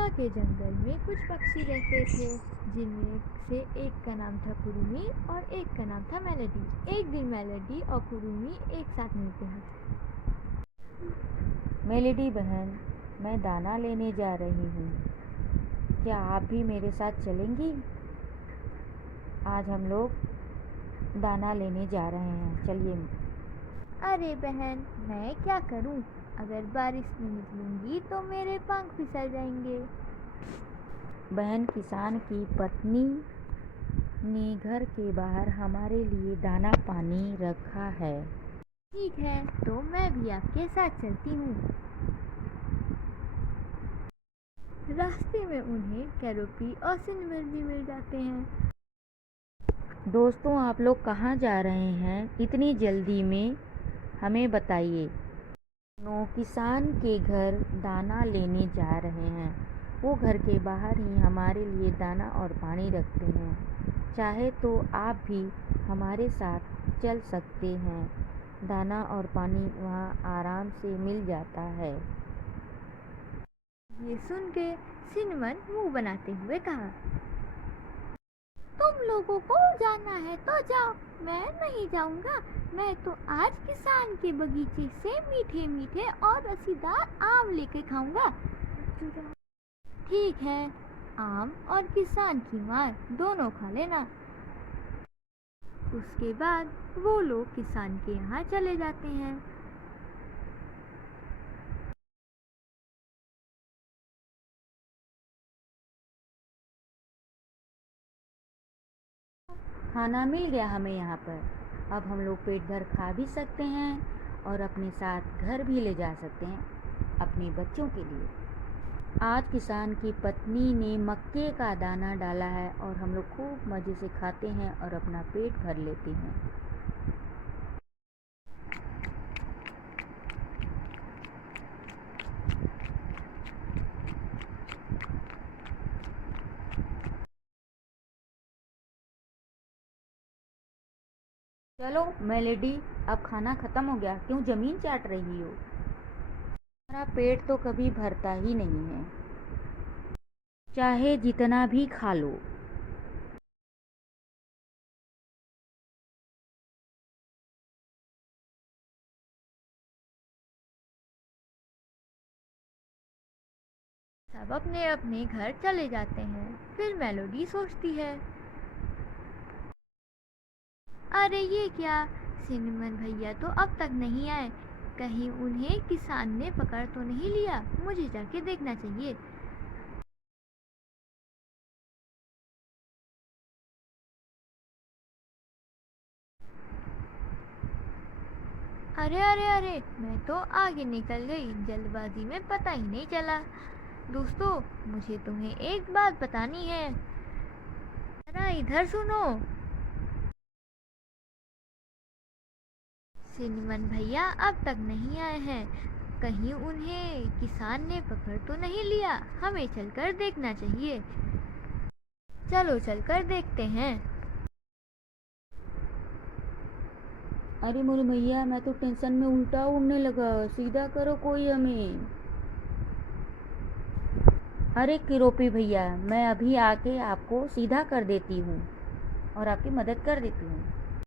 वहाँ के जंगल में कुछ पक्षी रहते थे, जिनमें से एक का नाम था कुरुमी और एक का नाम था मेलेडी। एक दिन मेलेडी और कुरुमी एक साथ मिलते हैं। मेलेडी बहन, मैं दाना लेने जा रही हूँ, क्या आप भी मेरे साथ चलेंगी? आज हम लोग दाना लेने जा रहे हैं, चलिए। अरे बहन, मैं क्या करूं? अगर बारिश में निकलूंगी तो मेरे पंख फिसल जाएंगे। बहन, किसान की पत्नी ने घर के बाहर हमारे लिए दाना पानी रखा है। ठीक है, तो मैं भी आपके साथ चलती हूँ। रास्ते में उन्हें कैरोपी और सिनमन भी मिल जाते हैं। दोस्तों, आप लोग कहाँ जा रहे हैं इतनी जल्दी में, हमें बताइए। दोनों किसान के घर दाना लेने जा रहे हैं। वो घर के बाहर ही हमारे लिए दाना और पानी रखते हैं। चाहे तो आप भी हमारे साथ चल सकते हैं। दाना और पानी वहाँ आराम से मिल जाता है। ये सुन के सिनमन मुंह बनाते हुए कहा, तुम लोगों को जाना है तो जाओ, मैं नहीं जाऊंगा। मैं तो आज किसान के बगीचे से मीठे मीठे और रसीदार आम लेके खाऊंगा। ठीक है, आम और किसान की मार दोनों खा लेना। उसके बाद वो लोग किसान के यहाँ चले जाते हैं। खाना मिल गया हमें यहाँ पर। अब हम लोग पेट भर खा भी सकते हैं और अपने साथ घर भी ले जा सकते हैं अपने बच्चों के लिए। आज किसान की पत्नी ने मक्के का दाना डाला है और हम लोग खूब मज़े से खाते हैं और अपना पेट भर लेते हैं। चलो मेलेडी, अब खाना ख़त्म हो गया, क्यों ज़मीन चाट रही हो? हमारा पेट तो कभी भरता ही नहीं है, चाहे जितना भी खा लो। सब अपने अपने घर चले जाते हैं। फिर मेलोडी सोचती है, अरे ये क्या, सिनेमन भैया तो अब तक नहीं आए। कहीं उन्हें किसान ने पकड़ तो नहीं लिया? मुझे जाके देखना चाहिए। अरे अरे अरे, मैं तो आगे निकल गई, जल्दबाजी में पता ही नहीं चला। दोस्तों, मुझे तुम्हें एक बात बतानी है, जरा इधर सुनो। सिनेमन भैया अब तक नहीं आए हैं। कहीं उन्हें किसान ने पकड़ तो नहीं लिया? हमें चलकर देखना चाहिए। चलो चलकर देखते हैं। अरे मोरे भैया, मैं तो टेंशन में उल्टा उड़ने लगा, सीधा करो कोई हमें। अरे किरोपी भैया, मैं अभी आके आपको सीधा कर देती हूँ और आपकी मदद कर देती हूँ।